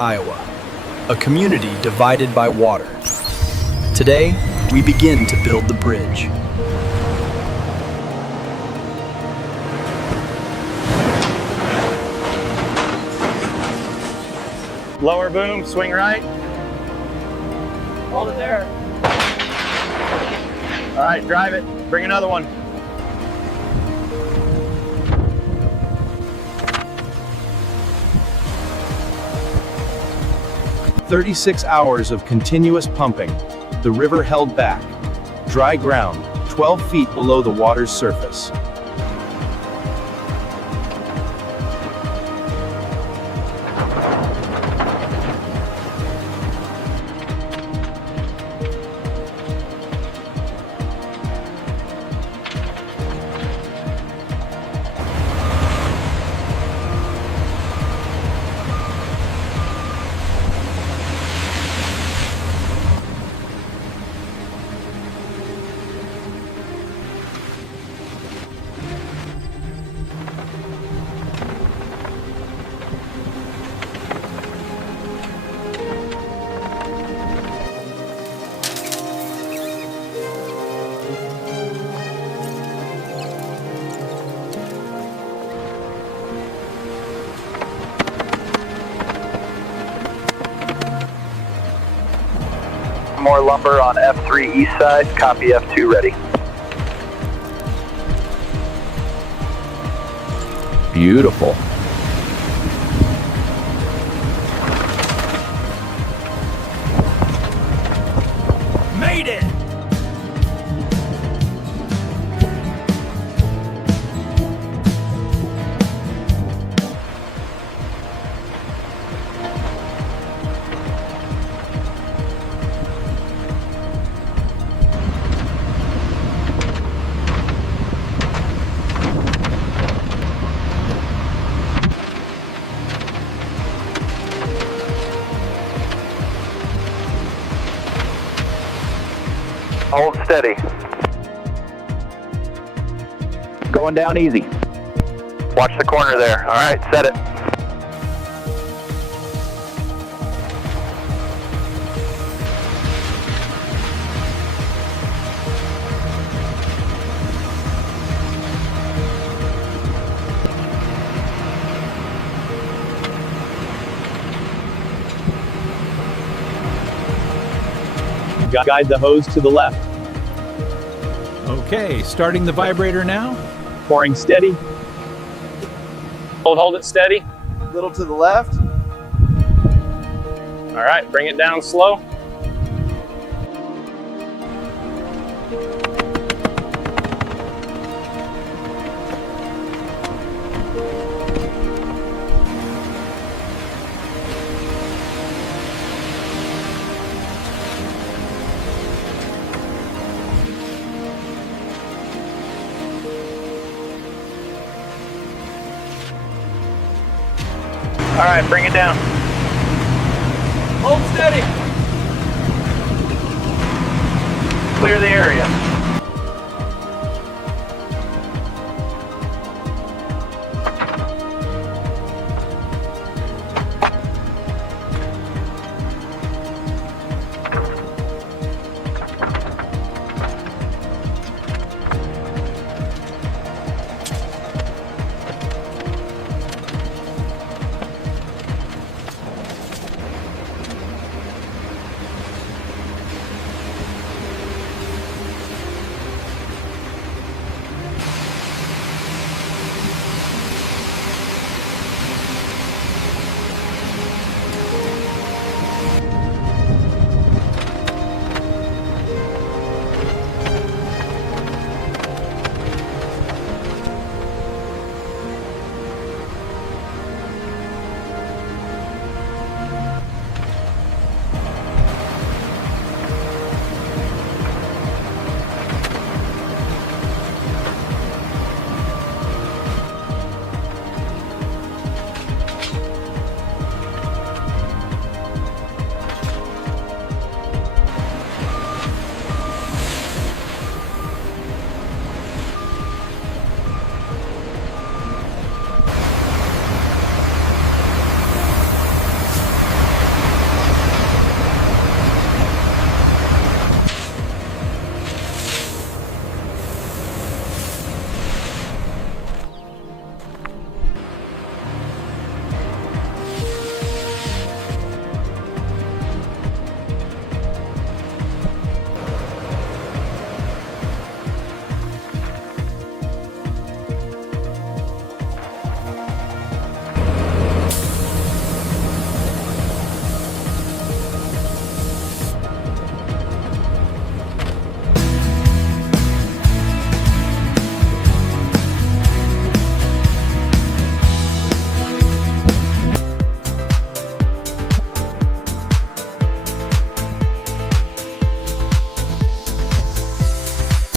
Iowa, a community divided by water. Today, we begin to build the bridge. Lower boom, swing right. Hold it there. All right, drive it. Bring another one. "36 hours of continuous pumping. The river held back. Dry ground, 12 feet below the water's surface." More lumber on F3 east side, copy F2 ready. Beautiful. Made it! Hold steady. Going down easy. Watch the corner there. All right, set it. Guide the hose to the left. Okay, starting the vibrator now. Pouring steady. Hold it steady. Little to the left. All right, bring it down slow. All right, bring it down. Hold steady. Clear the area.